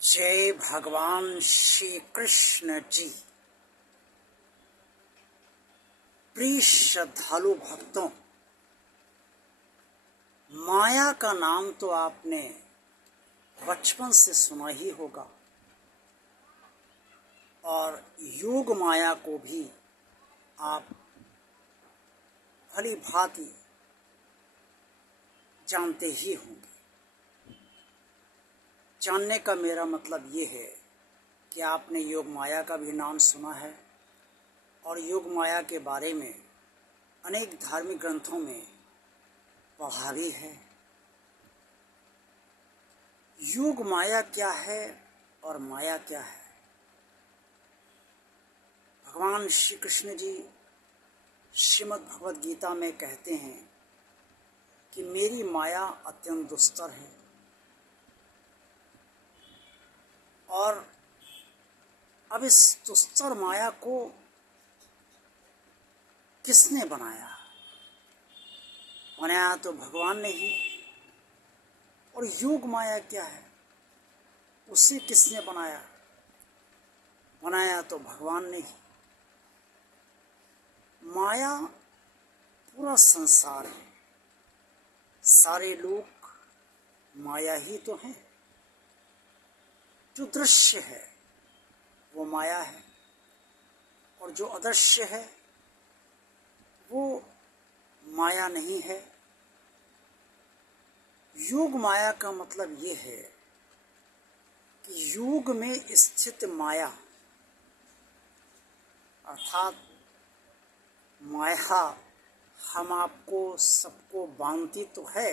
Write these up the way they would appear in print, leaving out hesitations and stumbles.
जय भगवान श्री कृष्ण जी। प्रिय श्रद्धालु भक्तों, माया का नाम तो आपने बचपन से सुना ही होगा और योग माया को भी आप भली भांति जानते ही होंगे। जानने का मेरा मतलब ये है कि आपने योग माया का भी नाम सुना है और योग माया के बारे में अनेक धार्मिक ग्रंथों में पढ़ा भी है। योग माया क्या है और माया क्या है? भगवान श्री कृष्ण जी श्रीमद् भगवद गीता में कहते हैं कि मेरी माया अत्यंत दुस्तर है और अब इस दुस्तर माया को किसने बनाया? बनाया तो भगवान ने ही। और योग माया क्या है? उसे किसने बनाया? बनाया तो भगवान ने ही। माया पूरा संसार है, सारे लोग माया ही तो हैं। जो दृश्य है वो माया है और जो अदृश्य है वो माया नहीं है। योग माया का मतलब ये है कि योग में स्थित माया अर्थात माया हम आपको सबको बांधती तो है,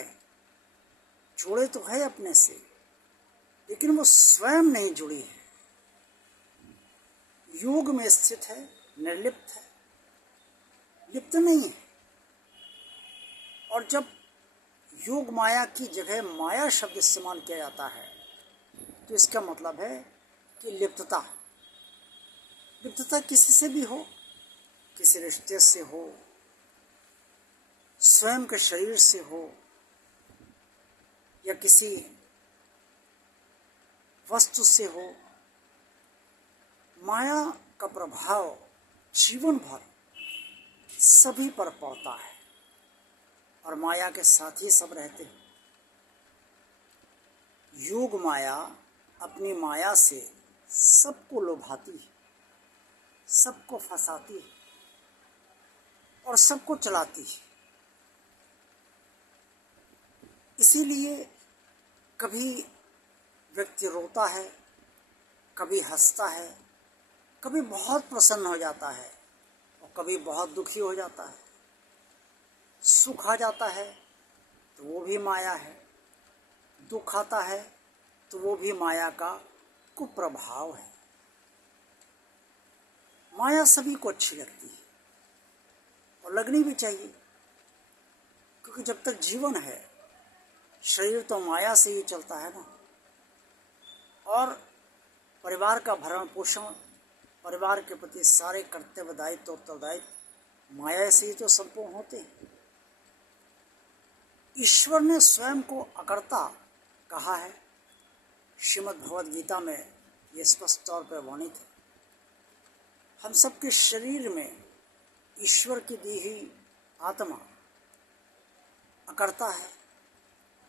जोड़े तो है अपने से, लेकिन वो स्वयं नहीं जुड़ी है। योग में स्थित है, निर्लिप्त है, लिप्त नहीं है। और जब योग माया की जगह माया शब्द इस्तेमाल किया जाता है तो इसका मतलब है कि लिप्तता। लिप्तता किसी से भी हो, किसी रिश्ते से हो, स्वयं के शरीर से हो या किसी वस्तु से हो। माया का प्रभाव जीवन भर सभी पर पड़ता है और माया के साथ ही सब रहते हैं। योग माया अपनी माया से सबको लोभाती है, सबको फंसाती है और सबको चलाती है। इसीलिए कभी व्यक्ति रोता है, कभी हंसता है, कभी बहुत प्रसन्न हो जाता है और कभी बहुत दुखी हो जाता है। सुख आ जाता है तो वो भी माया है, दुख आता है तो वो भी माया का कुप्रभाव है। माया सभी को अच्छी लगती है और लगनी भी चाहिए, क्योंकि जब तक जीवन है शरीर तो माया से ही चलता है ना। और परिवार का भरण पोषण, परिवार के प्रति सारे कर्तव्य दायित्व और उत्तरदायित्व माया से ही तो संपूर्ण होते हैं। ईश्वर ने स्वयं को अकर्ता कहा है। श्रीमद् भगवद गीता में ये स्पष्ट तौर पर वर्णित है। हम सबके शरीर में ईश्वर की दी हुई आत्मा अकर्ता है,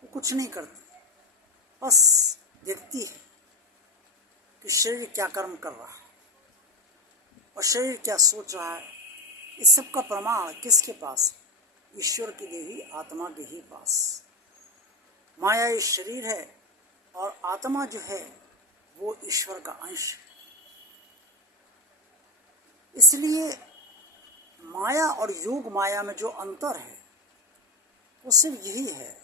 वो कुछ नहीं करती, बस देखती है कि शरीर क्या कर्म कर रहा है और शरीर क्या सोच रहा है। इस सब का प्रमाण किसके पास है? ईश्वर की दी हुई आत्मा के ही पास। माया ये शरीर है और आत्मा जो है वो ईश्वर का अंश है। इसलिए माया और योग माया में जो अंतर है वो सिर्फ यही है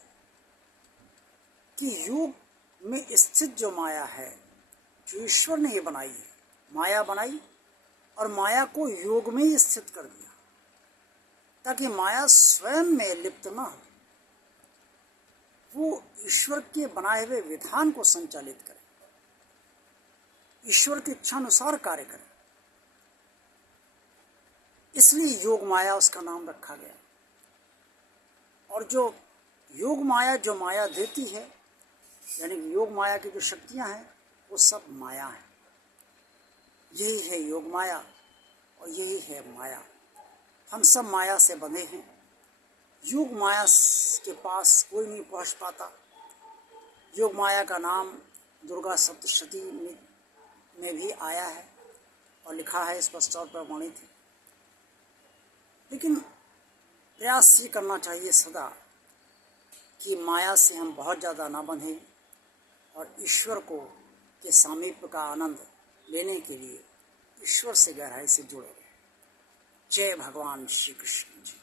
कि योग में स्थित जो माया है, जो ईश्वर ने ये बनाई है, माया बनाई और माया को योग में ही स्थित कर दिया ताकि माया स्वयं में लिप्त न हो, वो ईश्वर के बनाए हुए विधान को संचालित करे, ईश्वर की इच्छा अनुसार कार्य करे। इसलिए योग माया उसका नाम रखा गया। और जो योग माया जो माया देती है, यानी योग माया की जो शक्तियां हैं वो सब माया है। यही है योग माया और यही है माया। हम सब माया से बंधे हैं। योग माया के पास कोई नहीं पहुंच पाता। योग माया का नाम दुर्गा सप्तशती में भी आया है और लिखा है, स्पष्ट तौर पर वर्णित है। लेकिन प्रयास ये करना चाहिए सदा कि माया से हम बहुत ज़्यादा ना बंधें और ईश्वर को के सामीप्य का आनंद लेने के लिए ईश्वर से गहराई से जुड़े रहें। जय भगवान श्री कृष्ण जी।